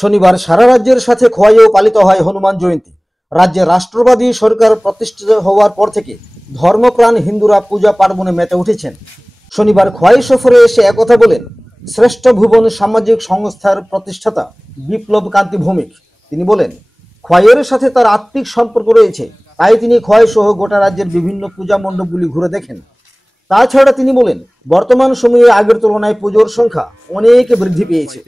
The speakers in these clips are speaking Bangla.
শনিবার সারা রাজ্যের সাথে খোয়াইয়েও পালিত হয় হনুমান জয়ন্তী। রাজ্যে রাষ্ট্রবাদী সরকার প্রতিষ্ঠিত হওয়ার পর থেকে ধর্মপ্রাণ হিন্দুরা পূজা পার্বণে মেতে উঠেছেন। শনিবার খোয়াই সফরে এসে একথা বলেন শ্রেষ্ঠ ভুবন সামাজিক সংস্থার প্রতিষ্ঠাতা বিপ্লব কান্তি ভৌমিক। তিনি বলেন, খোয়াইয়ের সাথে তার আত্মিক সম্পর্ক রয়েছে, তাই তিনি খোয়াই সহ গোটা রাজ্যের বিভিন্ন পূজা মণ্ডপগুলি ঘুরে দেখেন। তাছাড়া তিনি বলেন, বর্তমান সময়ে আগের তুলনায় পুজোর সংখ্যা অনেক বৃদ্ধি পেয়েছে।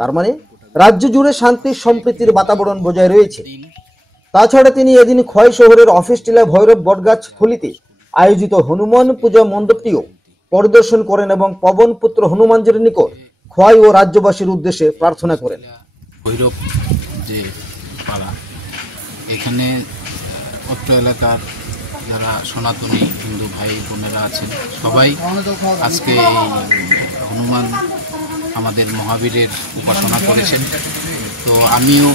তার মানে রাজ্য জুড়ে শান্তি সম্প্রীতির বাতাবরণ বজায় রয়েছে। তাছাড়া তিনি এদিন খোয়াই শহরের অফিস টিলা ভৈরব বটগাছ থলিতে আয়োজিত হনুমান পূজা মণ্ডপটিও পরিদর্শন করেন এবং পবন পুত্র হনুমানজির নিকট খোয়াই ও রাজ্যবাসীর উদ্দেশ্যে প্রার্থনা করেন। ভৈরব যে পাড়া, এখানে অত্র এলাকার যারা সনাতনী হিন্দু ভাই বোনেরা আছেন সবাই আজকে এই হনুমান আমাদের মহাবীরের উপাসনা করেছেন। তো আমিও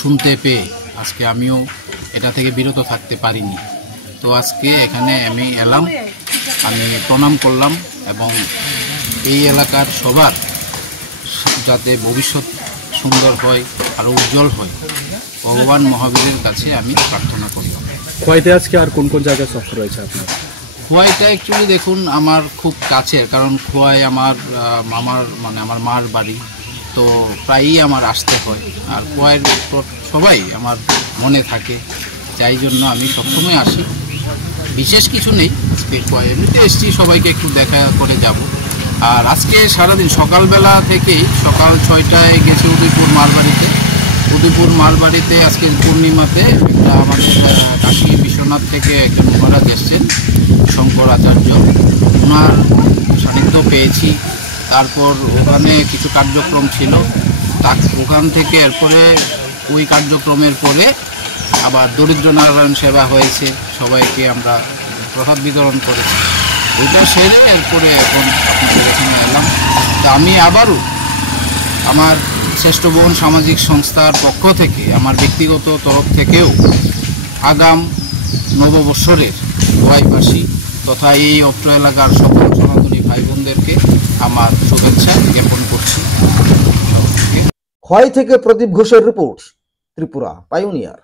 শুনতে পেয়ে আজকে আমিও এটা থেকে বিরত থাকতে পারিনি। তো আজকে এখানে আমি এলাম, আমি প্রণাম করলাম এবং এই এলাকার সবার যাতে ভবিষ্যৎ সুন্দর হয় আরও উজ্জ্বল হয়, ভগবান মহাবীরের কাছে আমি প্রার্থনা করলাম। খোয়াইতে আজকে আর কোন কোন জায়গায় সফর রয়েছে আপনার? খোয়াইটা অ্যাকচুয়ালি দেখুন আমার খুব কাছের, কারণ খোয়াই আমার আমার মার বাড়ি, তো প্রায়ই আমার আসতে হয়। আর খোয়াইয়ের সবাই আমার মনে থাকে, যাই জন্য আমি সবসময় আসি। বিশেষ কিছু নেই, আজকে খোয়াই এমনিতে এসছি সবাইকে একটু দেখা করে যাব। আর আজকে সারাদিন সকালবেলা থেকেই সকাল 6টায় গেছি উদয়পুর মারবাড়িতে। আজকে পূর্ণিমাতে একটা আমাদের কাশী বিশ্বনাথ থেকে একজন মহারাজ এসছেন, শঙ্কর আচার্য, ওনার সান্নিধ্য পেয়েছি। তারপর ওখানে কিছু কার্যক্রম ছিল, ওখান থেকে এরপরে ওই কার্যক্রমের পরে আবার দরিদ্র নারায়ণ সেবা হয়েছে, সবাইকে আমরা প্রসাদ বিতরণ করেছি। ওইটা সেরে এরপরে এখন আপনাদের এখানে এলাম। তা আমি আবারও আমার শ্রেষ্ঠ ভুবন সামাজিক সংস্থার পক্ষ থেকে, আমার ব্যক্তিগত তরফ থেকেও আগাম নববৎসরের খোয়াইবাসী তথা এই অত্র এলাকার সকল সনাতনী ভাই বোনদেরকে আমার শুভেচ্ছা জ্ঞাপন করছি। খোয়াই থেকে প্রদীপ ঘোষের রিপোর্ট, ত্রিপুরা পাইওনিয়ার।